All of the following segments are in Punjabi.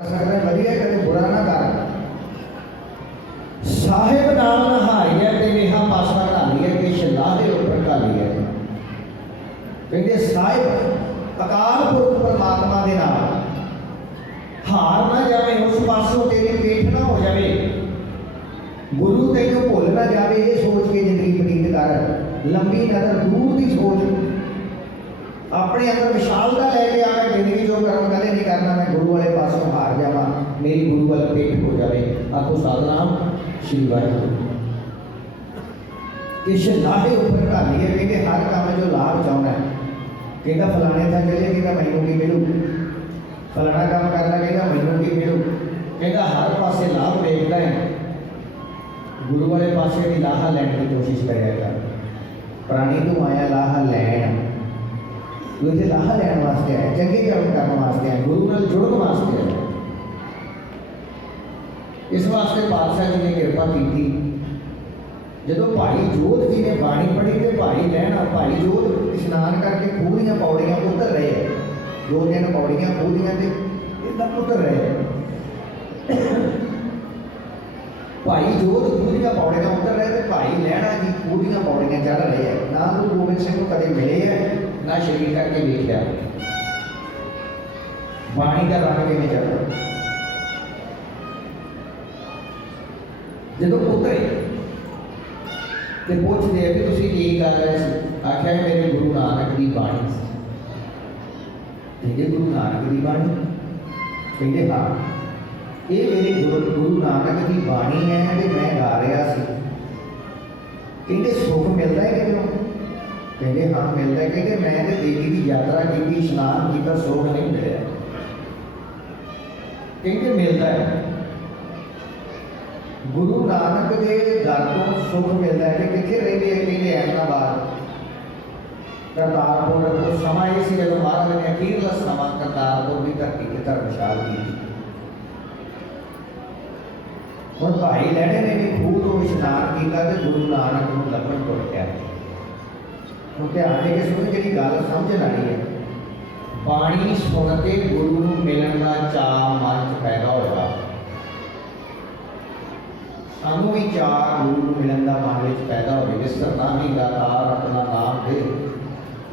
ਸਕਦਾ, ਵਧੀਆ ਕਦੇ ਬੁਰਾ ਨਾ ਕਰ। ਸਾਹਿਬ ਨਾਮ ਨਹਾਈਐ ਤੇ ਵੇਹਾ ਪਾਸਾ ਢਾਲੀਐ ਕਿ ਸ਼ਲਾਹ ਦੇ ਉੱਪਰ ਢਾਲੀਐ ਕਹਿੰਦੇ, ਸਾਹਿਬ, ਅਕਾਲ ਪੁਰਖ ਪਰਮਾਤਮਾ ਦੇ ਨਾਲ ਹਾਰ ਨਾ ਜਾਵੇ, ਉਸ ਪਾਸੋਂ ਤੇਰੀ ਪੇਠ ਨਾ ਹੋ ਜਾਵੇ। ਗੁਰੂ ਤੈਨੂੰ ਭੁੱਲ ਨਾ ਜਾਵੇ, ਇਹ ਸੋਚ ਕੇ ਜ਼ਿੰਦਗੀ ਬਤੀਤ ਕਰ। ਲੰਬੀ ਨਜ਼ਰ, ਦੂਰ ਦੀ ਸੋਚ। ਆਪਣੇ ਅੰਦਰ ਵਿਸ਼ਾਲਤਾ ਲੈ ਕੇ ਆਵੇ ਜ਼ਿੰਦਗੀ ਜੋ ਕਰਮ ਕਦੇ ਨਹੀਂ ਕਰਨਾ, ਮੈਂ ਗੁਰੂ ਵਾਲੇ ਪਾਸੋਂ ਹਾਰ ਜਾਵਾਂ, ਮੇਰੀ ਗੁਰੂ ਵੱਲ ਪੇਟ ਹੋ ਜਾਵੇ। ਆਖੋ ਸਾਧਨਾਮ ਸ਼੍ਰੀ ਵਾਹਿਗੁਰੂ। ਇਸ ਲਾਹੇ ਉੱਪਰ ਢਾਲੀਏ ਕਹਿੰਦੇ ਹਰ ਕੰਮ ਜੋ ਲਾਭ ਚਾਹੁੰਦਾ ਕਹਿੰਦਾ, ਫਲਾਣੇ ਥਾਂ ਚਲੇ, ਕਹਿੰਦਾ, ਮੈਨੂੰ ਕੀ ਮਿਲੂ? ਫਲਾਣਾ ਕੰਮ ਕਰਦਾ ਕਹਿੰਦਾ, ਮੈਨੂੰ ਕੀ ਮਿਲੂ? ਕਹਿੰਦਾ, ਹਰ ਪਾਸੇ ਲਾਭ ਵੇਖਦਾ ਹੈ। ਗੁਰੂ ਵਾਲੇ ਪਾਸੇ ਦੀ ਲਾਹਾ ਲੈਣ ਦੀ ਕੋਸ਼ਿਸ਼ ਕਰਿਆ ਕਰ। ਪ੍ਰਾਣੀ ਤੋਂ ਆਇਆ ਲਾਹਾ ਲੈਣ। ਤੂੰ ਲਾਹਾ ਲੈਣ ਵਾਸਤੇ ਆਏ ਚੰਗੇ ਕੰਮ ਕਰਨ ਵਾਸਤੇ ਆਇਆ ਗੁਰੂ ਨਾਲ ਜੁੜਨ ਵਾਸਤੇ ਆਇਆ ਇਸ ਵਾਸਤੇ ਪਾਤਸ਼ਾਹ ਜੀ ਨੇ ਕਿਰਪਾ ਕੀਤੀ ਜਦੋਂ ਭਾਈ ਜੋਤ ਜੀ ਨੇ ਬਾਣੀ ਪੜ੍ਹੀ ਤੇ ਭਾਈ ਲੈਣਾ ਭਾਈ ਜੋਤ ਇਸ਼ਨਾਨ ਕਰਕੇ ਖੂਹ ਦੀਆਂ ਪੌੜੀਆਂ ਉਤਰ ਰਹੇ ਆ। ਦੋ ਦਿਨ ਪੌੜੀਆਂ ਖੂਹ ਦੀਆਂ ਤੇ ਇਦਾਂ ਉਤਰ ਰਹੇ ਆ। ਭਾਈ ਜੋਤ ਖੂਹ ਦੀਆਂ ਪੌੜੀਆਂ ਉਤਰ ਰਹੇ ਤੇ ਭਾਈ ਲੈਣਾ ਜੀ ਖੂਹ ਦੀਆਂ ਪੌੜੀਆਂ ਚੜ ਰਹੇ ਆ ਨਾ ਗੁਰੂ ਗੋਬਿੰਦ ਸਿੰਘ ਨੂੰ ਕਦੇ ਮਿਲੇ ਆ ਨਾ ਸ਼ਰੀਰ ਕਰਕੇ ਵੇਖਿਆ। ਬਾਣੀ ਦਾ ਰੰਗ ਕਿਵੇਂ ਚੱਲਦਾ? ਜਦੋਂ ਉਤਰੇ ਤੇ ਪੁੱਛਦੇ ਆ ਵੀ ਤੁਸੀਂ ਕੀ ਕਰ ਰਹੇ ਸੀ? ਆਖਿਆ ਮੇਰੇ ਗੁਰੂ ਨਾਨਕ ਦੀ ਬਾਣੀ ਸੀ। ਕਹਿੰਦੇ, ਗੁਰੂ ਨਾਨਕ ਦੀ ਬਾਣੀ? ਕਹਿੰਦੇ, ਹਾਂ। ਇਹ ਮੇਰੇ ਗੁਰੂ ਗੁਰੂ ਨਾਨਕ ਦੀ ਬਾਣੀ ਹੈ ਤੇ ਮੈਂ ਗਾ ਰਿਹਾ ਸੀ। ਕਹਿੰਦੇ, ਸੁਖ ਮਿਲਦਾ ਹੈ ਕਿਧਰੋਂ ਕਹਿੰਦੇ ਹਾਂ ਮਿਲਦਾ ਹੈ ਕਹਿੰਦੇ ਮੈਂ ਤੇ ਦੇਵੀ ਦੀ ਯਾਤਰਾ ਕੀਤੀ, ਇਸ਼ਨਾਨ ਕੀਤਾ ਸੁਖ ਨਹੀਂ ਮਿਲਿਆ। ਕਹਿੰਦੇ ਮਿਲਦਾ ਹੈ। ਗੁਰੂ ਨਾਨਕ ਦੇ ਦਰ ਤੋਂ ਸੁਖ ਮਿਲਦਾ ਹੈ। ਕਿ ਕਿੱਥੇ ਰਹਿੰਦੇ ਹੈ ਕਹਿੰਦੇ ਅਹਿਮਦਾਬਾਦ? ਕਰਤਾਰਪੁਰ। ਉਹ ਸਮਾਂ ਇਹ ਸੀ ਜਦੋਂ ਮਹਾਰਾਜ ਨੇ ਅਖੀਰਲਾ ਸਮਾਂ ਕਰਤਾਰਪੁਰ ਦੀ ਧਰਤੀ ਤੇ ਧਰਮਸ਼ਾਲ ਕੀਤੀ। ਹੁਣ ਭਾਈ ਲੈਣੇ ਨੇ ਵੀ ਖੂਹ ਤੋਂ ਇਸ਼ਨਾਨ ਕੀਤਾ ਤੇ ਗੁਰੂ ਨਾਨਕ ਨੂੰ ਲੱਭਣ ਤੁਰ ਪਿਆ। ਹੁਣ ਧਿਆਨ ਦੇ ਕੇ ਸੁਣੋ, ਜਿਹੜੀ ਗੱਲ ਸਮਝਣ ਵਾਲੀ ਹੈ। ਬਾਣੀ ਸੁਣ ਕੇ ਗੁਰੂ ਨੂੰ ਮਿਲਣ ਦਾ ਚਾਅ ਮਨ 'ਚ ਪੈਦਾ ਹੋਇਆ ਸਾਨੂੰ ਵੀ ਚਾਅ ਗੁਰੂ ਨੂੰ ਮਿਲਣ ਦਾ ਮਨ ਵਿੱਚ ਪੈਦਾ ਹੋਵੇ ਜਿਸ ਤਰ੍ਹਾਂ ਹੀ ਦਾਤਾਰ ਆਪਣਾ ਨਾਮ ਦੇ।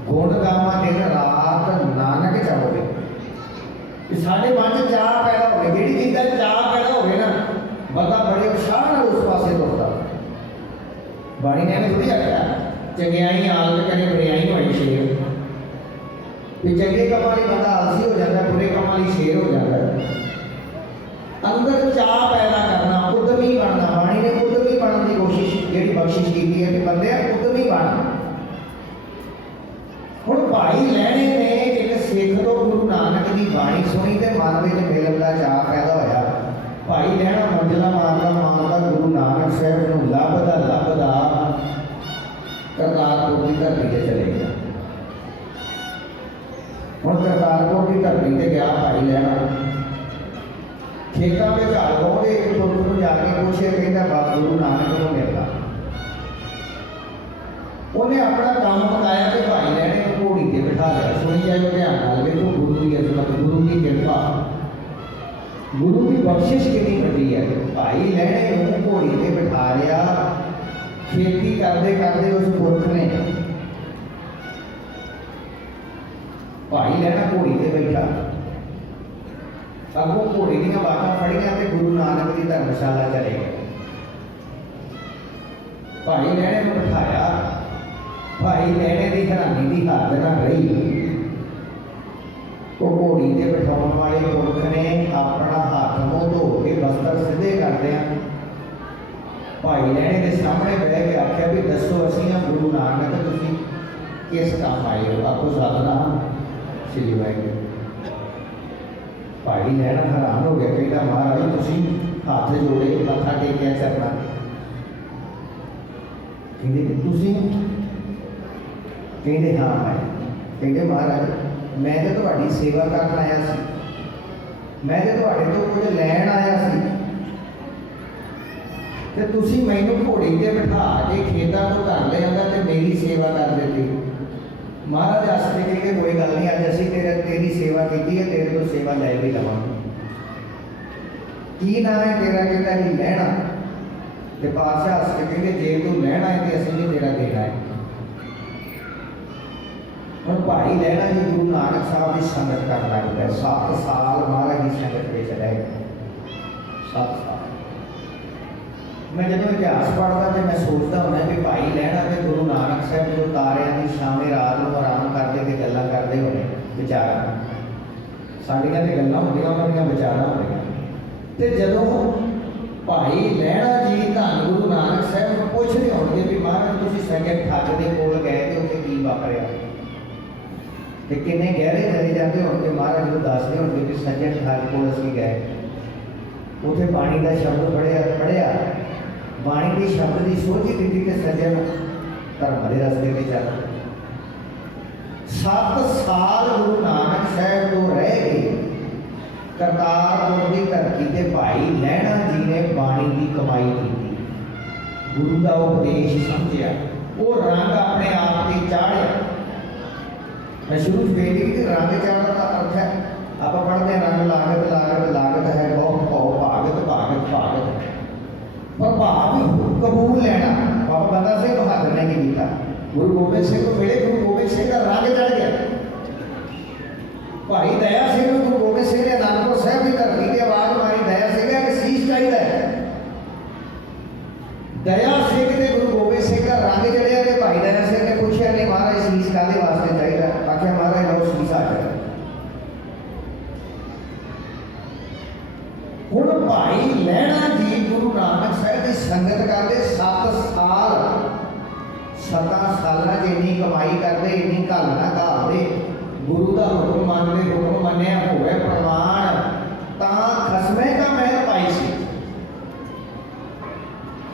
ਗੁਣ ਗਾਵਾਂ ਦਿਨ ਰਾਤ ਨਾਨਕ ਚਾਹੋਗੇ ਕਿ ਸਾਡੇ ਮਨ 'ਚ ਚਾਅ ਪੈਦਾ ਹੋਵੇ, ਜਿਹੜੀ ਚੀਜ਼ ਦਾ ਚਾਅ ਪੈਦਾ ਹੋਵੇ ਨਾ, ਬੰਦਾ ਬੜੇ ਉਤਸ਼ਾਹ ਨਾਲ ਉਸ ਪਾਸੇ ਤੁਰਦਾ। ਬਾਣੀ ਨੇ ਥੋੜੀ ਆਖਿਆ। ਚੰਗਿਆਈ ਆਲਤ ਕਰੇ ਬਰਿਆਈ ਹੋਈ ਸ਼ੇਰ ਵੀ ਚੰਗੇ ਕੰਮਾਂ ਲਈ ਬੰਦਾ ਆਲਸੀ ਹੋ ਜਾਂਦਾ, ਬੁਰੇ ਕੰਮਾਂ ਲਈ ਸ਼ੇਰ ਹੋ ਜਾਂਦਾ। ਅੰਦਰ ਚਾਹ ਪੈਦਾ ਕਰਨਾ, ਉਦਮੀ ਬਣਨਾ, ਬਾਣੀ ਨੇ ਉਦਮੀ ਬਣਨ ਦੀ ਕੋਸ਼ਿਸ਼ ਜਿਹੜੀ ਬਖਸ਼ਿਸ਼ ਕੀਤੀ ਹੈ ਕਿ ਬੰਦੇ ਉਦਮੀ ਬਣ। ਹੁਣ ਭਾਈ ਲੈਣੇ ਨੇ, ਇੱਕ ਸਿੱਖ ਤੋਂ ਗੁਰੂ ਨਾਨਕ ਦੀ ਬਾਣੀ ਸੁਣੀ ਤੇ ਮਨ ਵਿੱਚ ਮਿਲਣ ਦਾ ਚਾਹ ਪੈਦਾ ਹੋਇਆ। ਭਾਈ ਲੈਣਾ ਮੰਜਲਾ ਮਾਰਦਾ ਮਾਰਦਾ ਗੁਰੂ ਨਾਨਕ ਸਾਹਿਬ ਨੂੰ ਲੱਭਦਾ ਲੱਭਦਾ। ਕਰਤਾਰਪੁਰ ਦੀ ਧਰਤੀ ਤੇ ਚਲੇ ਗਿਆ ਹੁਣ ਕਰਤਾਰਪੁਰ ਦੀ ਧਰਤੀ ਤੇ ਗਿਆ ਭਾਈ ਲੈਣਾ ਖੇਤਾਂ ਵਿੱਚ ਹਲ ਵਾਹੁੰਦੇ ਇੱਕ ਪੁਰਖ ਨੂੰ ਜਾ ਕੇ ਪੁੱਛਿਆ ਕਹਿੰਦਾ ਬਾਬਾ ਗੁਰੂ ਨਾਨਕ ਨੂੰ ਮਿਲਦਾ ਉਹਨੇ ਆਪਣਾ ਕੰਮ ਮੁਕਾਇਆ ਤੇ ਭਾਈ ਲੈਣੇ ਨੂੰ ਘੋੜੀ ਤੇ ਬਿਠਾ ਲਿਆ ਸੁਣੀ ਜਾਇਓ ਧਿਆਨ ਨਾਲ ਵੇਖੋ ਗੁਰੂ ਦੀ ਅਜ਼ਮਤ ਗੁਰੂ ਦੀ ਕਿਰਪਾ ਗੁਰੂ ਦੀ ਬਖਸ਼ਿਸ਼ ਕਿੰਨੀ ਵੱਡੀ ਹੈ ਭਾਈ ਲੈਣੇ ਨੂੰ ਘੋੜੀ ਤੇ ਬਿਠਾ ਲਿਆ ਖੇਤੀ ਕਰਦੇ ਕਰਦੇ ਉਸ ਪੁਰਖ ਨੇ ਭਾਈ ਲੈਣਾ ਘੋੜੀ ਤੇ ਬੈਠਾ। ਅੱਗੋਂ ਘੋੜੀ ਦੀਆਂ ਬਾਤਾਂ ਫੜੀਆਂ ਤੇ ਗੁਰੂ ਨਾਨਕ ਦੀ ਧਰਮਸ਼ਾਲਾ ਚਲੇ ਗਏ। ਭਾਈ ਲੈਣੇ ਨੂੰ ਬਿਠਾਇਆ। ਭਾਈ ਲੈਣੇ ਦੀ ਹੈਰਾਨੀ ਦੀ ਹੱਦ ਨਾ ਰਹੀ। ਉਹ ਘੋੜੀ ਤੇ ਬਿਠਾਉਣ ਵਾਲੇ ਪੁਰਖ ਨੇ ਆਪਣਾ ਹੱਥ ਮੂੰਹ ਧੋ ਕੇ ਬਸਤਰ ਸਿੱਧੇ ਕਰਦਿਆਂ ਭਾਈ ਲੈਣੇ ਦੇ ਸਾਹਮਣੇ ਬਹਿ ਕੇ ਆਖਿਆ ਵੀ ਦੱਸੋ ਅਸੀਂ ਆ ਗੁਰੂ ਨਾਨਕ ਤੁਸੀਂ ਕਿਸ ਕੰਮ ਆਏ ਹੋ? ਆਪੋ ਸਾਧਨਾ ਸ੍ਰੀ ਵਾਹਿਗੁਰੂ। ਭਾਈ ਲੈਣਾ ਹੈਰਾਨ ਹੋ ਗਿਆ, ਕਹਿੰਦਾ, ਮਹਾਰਾਜ, ਤੁਸੀਂ ਹੱਥ ਜੋੜੇ, ਮੱਥਾ ਟੇਕਿਆ, ਚਰਨਾਂ ਕਹਿੰਦੇ ਕਿ ਤੁਸੀਂ? ਕਹਿੰਦੇ, ਹਾਂ, ਮੈਂ। ਕਹਿੰਦੇ, ਮਹਾਰਾਜ, ਮੈਂ ਤਾਂ ਤੁਹਾਡੀ ਸੇਵਾ ਕਰਨ ਆਇਆ ਸੀ। ਮੈਂ ਤਾਂ ਤੁਹਾਡੇ ਤੋਂ ਕੁਝ ਲੈਣ ਆਇਆ ਸੀ। ਤੇ ਤੁਸੀਂ ਮੈਨੂੰ ਘੋੜੀ ਤੇ ਬਿਠਾ ਕੇ ਖੇਤਾਂ ਤੋਂ ਘਰ ਲੈ ਤੇ ਮੇਰੀ ਸੇਵਾ ਕਰ ਦਿੱਤੀ ਮਹਾਰਾਜ ਅਸਲੇ ਕਿ ਕੋਈ ਗੱਲ ਨਹੀਂ, ਅੱਜ ਅਸੀਂ ਤੇਰੇ, ਤੇਰੀ ਸੇਵਾ ਕੀਤੀ ਹੈ, ਤੇਰੇ ਤੋਂ ਸੇਵਾ ਲੈ ਵੀ ਲਵਾਂਗੇ। ਕੀ ਨਾਂ ਹੈ ਤੇਰਾ ਕਹਿੰਦਾ ਜੀ ਲੈਣਾ? ਤੇ ਪਾਤਸ਼ਾਹ ਹੱਸ ਕਹਿੰਦੇ, ਜੇ ਤੂੰ ਲੈਣਾ ਹੈ ਤੇ ਅਸੀਂ ਵੀ ਤੇਰਾ ਦੇਣਾ ਹੈ। ਹੁਣ ਭਾਈ ਲੈਣਾ ਜੀ, ਗੁਰੂ ਨਾਨਕ ਸਾਹਿਬ ਦੀ ਸੰਗਤ ਕਰਨ ਲੱਗ ਪਿਆ। 7 ਸਾਲ ਮਹਾਰਾਜ ਦੀ ਸੰਗਤ ਵਿੱਚ ਰਹੇ 7 ਸਾਲ। ਮੈਂ ਜਦੋਂ ਇਤਿਹਾਸ ਪੜ੍ਹਦਾ ਤੇ ਮੈਂ ਸੋਚਦਾ ਹੁੰਦਾ ਵੀ ਭਾਈ ਲੈਣਾ ਤੇ ਗੁਰੂ ਨਾਨਕ ਸਾਹਿਬ ਜਦੋਂ ਤਾਰਿਆਂ ਦੀ ਸ਼ਾਮੇ ਰਾਤ ਨੂੰ ਆਰਾਮ ਕਰਦੇ ਤੇ ਗੱਲਾਂ ਕਰਦੇ ਹੋਣੇ, ਵਿਚਾਰਾਂ ਸਾਡੀਆਂ ਤੇ ਗੱਲਾਂ ਹੁੰਦੀਆਂ, ਉਹਨਾਂ ਦੀਆਂ ਵਿਚਾਰਾਂ ਹੁੰਦੀਆਂ। ਤੇ ਜਦੋਂ ਭਾਈ ਲੈਣਾ ਜੀ ਧੰਨ ਗੁਰੂ ਨਾਨਕ ਸਾਹਿਬ ਨੂੰ ਪੁੱਛਦੇ ਹੋਣਗੇ ਵੀ ਮਹਾਰਾਜ ਤੁਸੀਂ ਸੰਗਤ ਠੱਗ ਦੇ ਕੋਲ ਗਏ ਤੇ ਉੱਥੇ ਕੀ ਵਾਪਰਿਆ? ਤੇ ਕਿੰਨੇ ਗਹਿਰੇ ਚਲੇ ਜਾਂਦੇ ਹੋਣਗੇ, ਮਹਾਰਾਜ ਨੂੰ ਦੱਸਦੇ ਹੋਣਗੇ ਵੀ ਸੱਜਣ ਠੱਗ ਕੋਲ ਅਸੀਂ ਗਏ। ਉੱਥੇ ਪਾਣੀ ਦਾ ਸ਼ਬਦ ਪੜਿਆ ਪੜਿਆ ਬਾਣੀ ਦੇ ਸ਼ਬਦ ਦੀ ਸੋਝ ਦਿੱਤੀ ਤੇ ਸੱਜਣ ਧਰਮ ਦੇ ਰਸਤੇ ਤੇ ਚੱਲ 7 ਸਾਲ ਗੁਰੂ ਨਾਨਕ ਸਾਹਿਬ ਤੋਂ ਰਹਿ ਕੇ ਕਰਤਾਰਪੁਰ ਦੀ ਧਰਤੀ ਤੇ ਭਾਈ ਲਹਿਣਾ ਜੀ ਨੇ ਬਾਣੀ ਦੀ ਕਮਾਈ ਕੀਤੀ। ਗੁਰੂ ਦਾ ਉਪਦੇਸ਼ ਸਮਝਿਆ। ਉਹ ਰੰਗ ਆਪਣੇ ਆਪ ਤੇ ਚਾੜਿਆ। ਮੈਂ ਸ਼ੁਰੂ ਚ ਬੇਨਤੀ ਕੀਤੀ ਰੰਗ ਚਾੜਨ ਦਾ ਅਰਥ ਹੈ। ਆਪਾਂ ਪੜ੍ਹਦੇ ਰੰਗ ਲਾਗਤ ਲਾਗਤ ਲਾਗਤ ਹੈ। ਗੁਰੂ ਗੋਬਿੰਦ ਸਿੰਘ ਨੂੰ ਮਿਲੇ, ਗੁਰੂ ਗੋਬਿੰਦ ਸਿੰਘ ਦਾ ਰੰਗ ਚੜ ਗਿਆ। ਭਾਈ ਦਇਆ ਸਿੰਘ ਨੂੰ ਗੁਰੂ ਗੋਬਿੰਦ ਸਿੰਘ ਨੇ ਅਨੰਦਪੁਰ ਸਾਹਿਬ ਦੀ ਧਰਤੀ ਤੇ ਆਵਾਜ਼ ਮਾਰੀ, ਦਇਆ ਸਿੰਘ ਕਿ ਸੀਸ ਚਾਹੀਦਾ ਹੈ। ਦਇਆ ਸਿੰਘ ਤੇ ਗੁਰੂ ਗੋਬਿੰਦ ਸਿੰਘ ਦਾ ਰੰਗ ਚੜਿਆ ਤੇ ਭਾਈ ਦਇਆ ਸਿੰਘ ਨੇ ਪੁੱਛਿਆ ਨਹੀਂ ਮਹਾਰਾਜ, ਸੀਸ ਕਾਦੇ ਵਾਸਤੇ ਚਾਹੀਦਾ ਆਖਿਆ, ਮਹਾਰਾਜ, ਲਓ, ਸੀਸ ਆ ਜਾਏ ਹੁਣ ਭਾਈ ਲੈਣਾ ਜੀ ਗੁਰੂ ਨਾਨਕ ਸਾਹਿਬ ਦੀ ਸੰਗਤ ਕਰਦੇ 7 ਸੱਤਾਂ ਸਾਲਾਂ 'ਚ ਕਮਾਈ ਕਰਦੇ, ਇੰਨੀ ਘਾਲਣਾ ਘਾਲਦੇ ਗੁਰੂ ਦਾ ਹੁਕਮ ਮੰਨਦੇ, ਹੁਕਮ ਮੰਨਿਆ ਹੋਵੇ ਪ੍ਰਮਾਣ ਤਾਂ ਖਸਮੇ ਦਾ ਮਹਿਲ ਪਾਈ ਸੀ।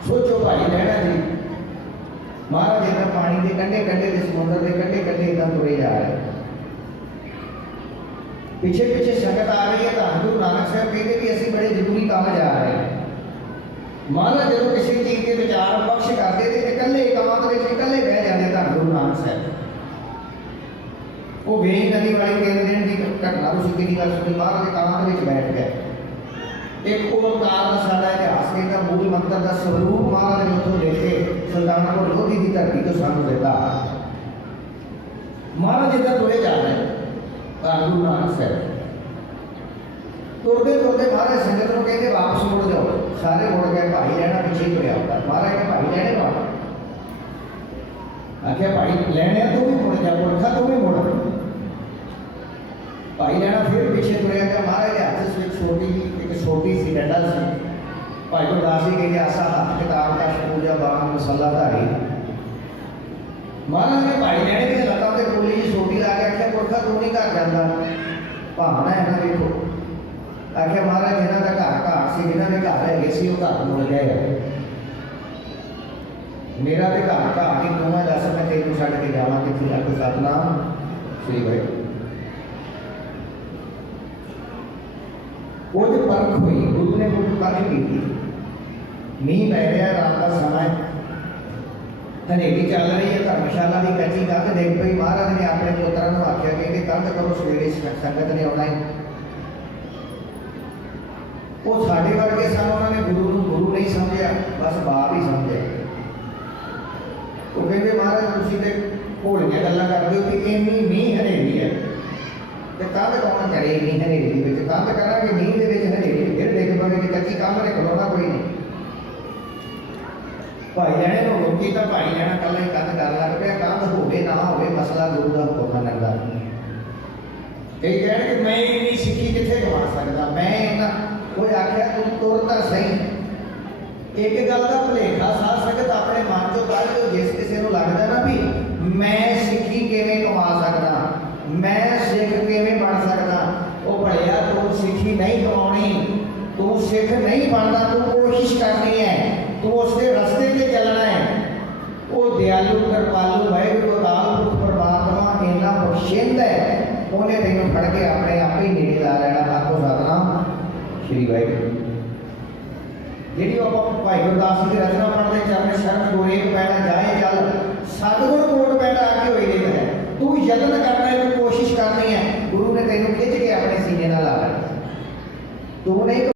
ਸੋਚੋ ਭਾਈ ਲੈਣਾ ਜੀ, ਮਹਾਰਾਜ ਜੀ ਪਾਣੀ ਦੇ ਕੰਢੇ ਕੰਢੇ ਦੇ ਸਮੁੰਦਰ ਦੇ ਕੰਢੇ ਕੰਢੇ ਇਦਾਂ ਤੁਰੇ ਜਾ ਰਹੇ। ਪਿੱਛੇ ਪਿੱਛੇ ਸੰਗਤ ਆ ਰਹੀ ਹੈ, ਤਾਂ ਗੁਰੂ ਨਾਨਕ ਸਾਹਿਬ ਕਹਿੰਦੇ ਵੀ ਅਸੀਂ ਬੜੇ ਜ਼ਰੂਰੀ ਕੰਮ ਜਾ ਰਹੇ ਹਾਂ। ਮਹਾਰਾਜ, ਜਦੋਂ ਕਿਸੇ ਚੀਜ਼ ਦੇ ਵਿਚਾਰ ਪਕਸ਼ ਕਰਦੇ ਤੇ ਇਕੱਲੇ ਇਕਾਂਤ ਵਿੱਚ ਇਕੱਲੇ ਬਹਿ ਜਾਂਦੇ ਤਾਂ ਗੁਰੂ ਨਾਨਕ ਸਾਹਿਬ ਉਹ ਵੇਈ ਨਦੀ ਵਾਲੀ ਤਿੰਨ ਦਿਨ ਦੀ ਘਟਨਾ ਤੁਸੀਂ ਕਿਹਦੀ ਗੱਲ ਸੁਣੀ ਮਹਾਰਾਜ ਇਕਾਂਤ ਵਿੱਚ ਬੈਠ ਗਏ ਇੱਕ ਓਮਕਾਰ ਦਾ ਸਾਡਾ ਇਤਿਹਾਸ ਕਹਿੰਦਾ, ਮੂਲ ਮੰਤਰ ਦਾ ਸਰੂਪ ਮਹਾਰਾਜ ਨੇ ਉੱਥੋਂ ਲੈ ਕੇ ਸੁਲਤਾਨਪੁਰ ਲੋਧੀ ਦੀ ਧਰਤੀ ਤੋਂ ਸਾਨੂੰ ਦਿੱਤਾ। ਮਹਾਰਾਜ ਇੱਦਾਂ ਤੁਰੇ ਜਾ ਰਹੇ ਤਾਂ ਗੁਰੂ ਨਾਨਕ ਸਾਹਿਬ ਤੁਰਦੇ ਤੁਰਦੇ ਮਹਾਰਾਜ ਸੰਗਤ ਨੂੰ ਕਹਿੰਦੇ ਵਾਪਸ ਮੁੜ ਜਾਓ। ਸਾਰੇ ਮੁੜ ਗਏ ਭਾਈ ਲੈਣਾ ਪਿੱਛੇ ਤੁਰਿਆ ਹੁੰਦਾ। ਮਹਾਰਾਜ ਨੇ ਭਾਈ ਲੈਣੇ ਵਾਪਸ। ਆਖਿਆ, ਭਾਈ ਲੈਣੇ ਤੂੰ ਵੀ ਮੁੜ ਜਾ, ਪੁਰਖਾ ਤੂੰ ਵੀ ਮੁੜ। ਭਾਈ ਲੈਣਾ ਫਿਰ ਪਿੱਛੇ ਤੁਰਿਆ ਗਿਆ। ਮਹਾਰਾਜ ਦੇ ਹੱਥ ਵਿੱਚ ਛੋਟੀ ਜਿਹੀ, ਇੱਕ ਛੋਟੀ ਸੀ ਡੰਡਾ ਸੀ। ਭਾਈ ਗੁਰਦਾਸ ਜੀ ਕਹਿੰਦੇ, ਆਸਾ ਹੱਥ, ਕਿਤਾਬ ਦਾ ਪੂਜਾ ਬਾਣ ਮਸੱਲਾ ਧਾਰੀ। ਮਹਾਰਾਜ ਨੇ ਭਾਈ ਲੈਣੇ ਦੀਆਂ ਲੱਤਾਂ ਤੇ ਗੋਲੀ ਜਿਹੀ ਛੋਟੀ ਲਾ ਕੇ ਆਖਿਆ, ਪੁਰਖਾ, ਤੂੰ ਨਹੀਂ ਘਰ ਜਾਂਦਾ। ਭਾਵਨਾ ਹੈ ਨਾ ਵੇਖੋ ਆਖਿਆ ਮਹਾਰਾਜ ਜਿਹਨਾਂ ਦਾ ਘਰ ਘਰ ਸੀ ਜਿਹਨਾਂ ਦੇ ਘਰ ਹੈਗੇ ਸੀ ਉਹ ਘਰ ਮੁੜ ਗਏ ਆ। ਮੇਰਾ ਤੇ ਘਰ ਘਰ ਨਹੀਂ ਤੂੰ ਮੈਂ ਦੱਸ ਮੈਂ ਤੈਨੂੰ ਛੱਡ ਕੇ ਜਾਵਾਂ ਕਿੱਥੇ ਲੱਗ ਸਤਨਾਮ ਸ੍ਰੀ ਵਾਹਿਗੁਰੂ ਉਹ ਤੇ ਪਰਖ ਹੋਈ ਗੁਰੂ ਨੇ ਕੋਈ ਪਰਖ ਕੀਤੀ ਮੀਂਹ ਪੈ ਰਿਹਾ ਰਾਤ ਦਾ ਸਮਾਂ ਹੈ ਹਨੇਰੀ ਚੱਲ ਰਹੀ ਹੈ ਧਰਮਸ਼ਾਲਾ ਦੀ ਕੱਚੀ ਕੰਧ ਦੇਖ ਪਈ ਮਹਾਰਾਜ ਨੇ ਆਪਣੇ ਪੁੱਤਰਾਂ ਨੂੰ ਆਖਿਆ ਕਿ ਇਹਦੇ ਕੰਧ ਕਰੋ ਸਵੇਰੇ ਸੰਗ- ਸੰਗਤ ਨੇ ਆਉਣਾ ਹੈ ਉਹ ਸਾਡੇ ਵਰਗੇ ਸਨ, ਉਹਨਾਂ ਨੇ ਗੁਰੂ ਨੂੰ ਗੁਰੂ ਨਹੀਂ ਸਮਝਿਆ, ਬਸ ਬਾਪ ਹੀ ਸਮਝਿਆ। ਉਹ ਕਹਿੰਦੇ, ਮਹਾਰਾਜ, ਤੁਸੀਂ ਤੇ ਭੋਲੀਆਂ ਗੱਲਾਂ ਕਰਦੇ ਹੋ ਕਿ ਇੰਨੀ ਮੀਂਹ ਹਨੇਰੀ ਹੈ। ਤੇ ਕੰਧ ਕੌਣ ਕਰੇ ਇੰਨੀ ਹਨੇਰੀ ਵਿੱਚ? ਕੰਧ ਕਰਾਂਗੇ, ਮੀਂਹ ਦੇ ਵਿੱਚ ਹਨੇਰੀ ਫਿਰ ਦੇਖ ਪਾਂਗੇ ਕਿ ਕੱਚੀ ਕੰਧ ਨੇ ਖਲੋਣਾ ਕੋਈ ਨਹੀਂ। ਭਾਈ ਲੈਣੇ ਨੂੰ ਰੋਕੀ ਤਾਂ ਭਾਈ ਲੈਣਾ ਕੱਲਾ ਹੀ ਕੰਧ ਕਰਨ ਲੱਗ ਪਿਆ। ਕੰਧ ਹੋਵੇ ਨਾ ਹੋਵੇ, ਮਸਲਾ ਗੁਰੂ ਦਾ ਹੁਕਮ ਲੱਗਦਾ। ਕਈ ਕਹਿਣ ਕਿ ਮੈਂ ਇੰਨੀ ਸਿੱਖੀ ਕਿੱਥੇ ਕਮਾ ਸਕਦਾ? ਮੈਂ ਇਹਨਾਂ ਕੋਈ ਆਖਿਆ ਤੂੰ ਤੁਰ ਤਾਂ ਸਹੀ ਇੱਕ ਗੱਲ ਦਾ ਭੁਲੇਖਾ ਸਾਧ ਸੰਗਤ ਆਪਣੇ ਮਨ ਚੋਂ ਕੱਢ ਦਿਓ ਜਿਸ ਕਿਸੇ ਨੂੰ ਲੱਗਦਾ ਨਾ ਵੀ ਮੈਂ ਸਿੱਖੀ ਕਿਵੇਂ ਕਮਾ ਸਕਦਾ ਮੈਂ ਸਿੱਖ ਕਿਵੇਂ ਬਣ ਸਕਦਾ ਉਹ ਭਲਿਆ ਤੂੰ ਸਿੱਖੀ ਨਹੀਂ ਕਮਾਉਣੀ ਤੂੰ ਸਿੱਖ ਨਹੀਂ ਬਣਦਾ ਤੂੰ ਕੋਸ਼ਿਸ਼ ਕਰਨੀ ਹੈ ਤੂੰ ਉਸ ਦੇ ਰਸਤੇ ਤੇ ਚੱਲਣਾ ਹੈ ਉਹ ਦਿਆਲੂ ਕਿਰਪਾਲੂ ਵਾਹਿਗੁਰੂ ਅਕਾਲ ਪੁਰਖ ਪਰਮਾਤਮਾ ਇੰਨਾ ਬਖਸ਼ਿੰਦ ਹੈ ਉਹਨੇ ਤੈਨੂੰ ਫੜ ਕੇ ਆਪਣੇ ਆਪ ਹੀ ਨੇੜੇ ਲਾ ਲੈਣਾ ਆਖੋ ਸਤਨਾਮ ਸ਼੍ਰੀ ਵਾਹਿਗੁਰੂ ਜਿਹੜੀ ਉਹ ਆਪਾਂ ਭਾਈ ਗੁਰਦਾਸ ਜੀ ਦੀ ਰਚਨਾ ਪੜ੍ਹਦੇ ਚਰਨ ਸ਼ਰਨ ਗੋਏਕ ਪੈਣਾ ਜਾਏ ਚੱਲ ਸਤਗੁਰ ਕੋਟ ਪੈਣਾ ਆਗੇ ਹੋਈ ਨਹੀਂ ਹੈ ਤੂੰ ਯਤਨ ਕਰਨਾ ਹੈ ਤੂੰ ਕੋਸ਼ਿਸ਼ ਕਰਨੀ ਹੈ। ਗੁਰੂ ਨੇ ਤੈਨੂੰ ਖਿੱਚ ਕੇ ਆਪਣੇ ਸੀਨੇ ਨਾਲ ਲਾ ਲੈਣਾ ਤੂੰ ਨਹੀਂ